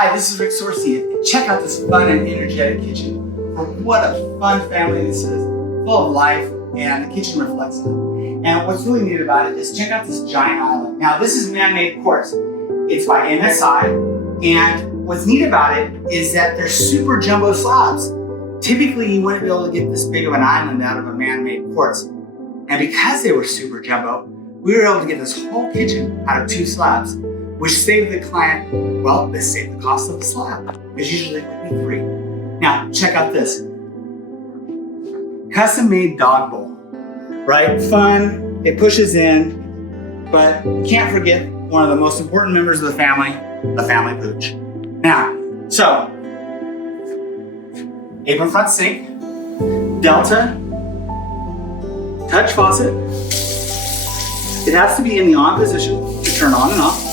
Hi, this is Rick Sorcy. Check out this fun and energetic kitchen. What a fun family this is, full of life, and the kitchen reflects that. And what's really neat about it is check out this giant island. Now, this is man-made quartz. It's by MSI, and what's neat about it is that they're super jumbo slabs. Typically, you wouldn't be able to get this big of an island out of a man-made quartz. And because they were super jumbo, we were able to get this whole kitchen out of 2 slabs, which saved the client, well, they saved the cost of the slab, because usually it would be 3. Now, check out this. Custom-made dog bowl, right? Fun, it pushes in, but can't forget one of the most important members of the family pooch. Now, so, apron front sink, Delta, touch faucet. It has to be in the on position to turn on and off.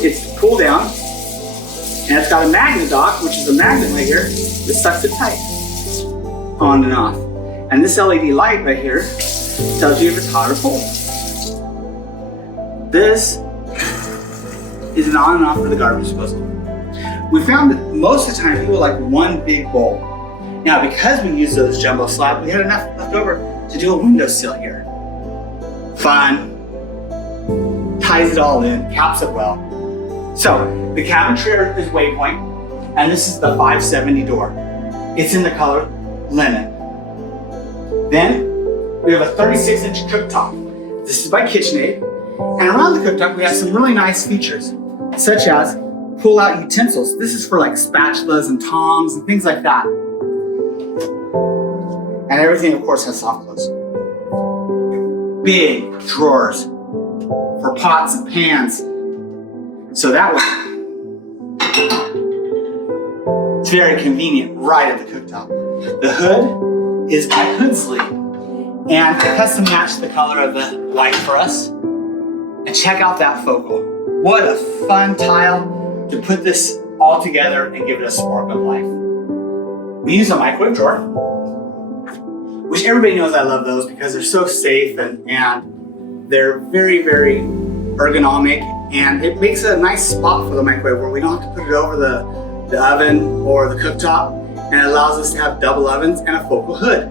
It's pull down, and it's got a magnet dock, which is a magnet right here that sucks it tight, on and off. And this LED light right here tells you if it's hot or cold. This is an on and off for the garbage disposal. We found that most of the time people like one big bowl. Now, because we used those jumbo slabs, we had enough left over to do a windowsill here. Fun, ties it all in, caps it well. So, the cabinetry is Waypoint, and this is the 570 door. It's in the color linen. Then, we have a 36-inch cooktop. This is by KitchenAid, and around the cooktop we have some really nice features, such as pull-out utensils. This is for like spatulas and tongs and things like that. And everything, of course, has soft close. Big drawers for pots and pans. So that way, it's very convenient right at the cooktop. The hood is by Hoodsley, and custom matched the color of the light for us. And check out that focal. What a fun tile to put this all together and give it a spark of life. We use a microwave drawer, which everybody knows I love those because they're so safe and they're very, very ergonomic, and it makes a nice spot for the microwave where we don't have to put it over the oven or the cooktop, and it allows us to have double ovens and a focal hood.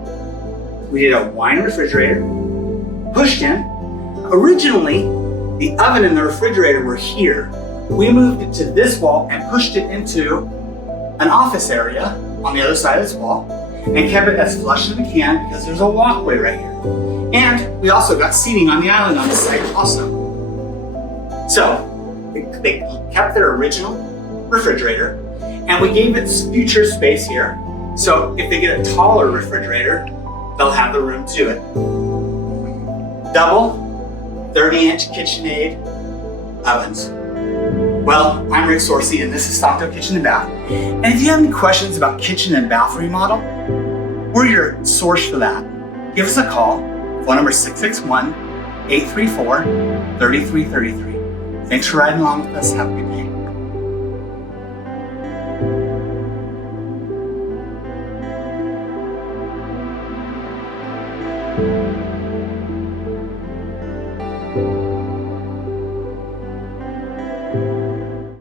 We did a wine refrigerator, pushed in. Originally, the oven and the refrigerator were here. We moved it to this wall and pushed it into an office area on the other side of this wall, and kept it as flush as we can because there's a walkway right here. And we also got seating on the island on the side also. So they kept their original refrigerator, and we gave it future space here. So if they get a taller refrigerator, they'll have the room to it. Double 30-inch KitchenAid ovens. Well, I'm Rick Sorcy, and this is Stockdale Kitchen and Bath. And if you have any questions about kitchen and bath remodel, we're your source for that. Give us a call. Phone number 661-834-3333. Thanks for riding along with us. Have a good day.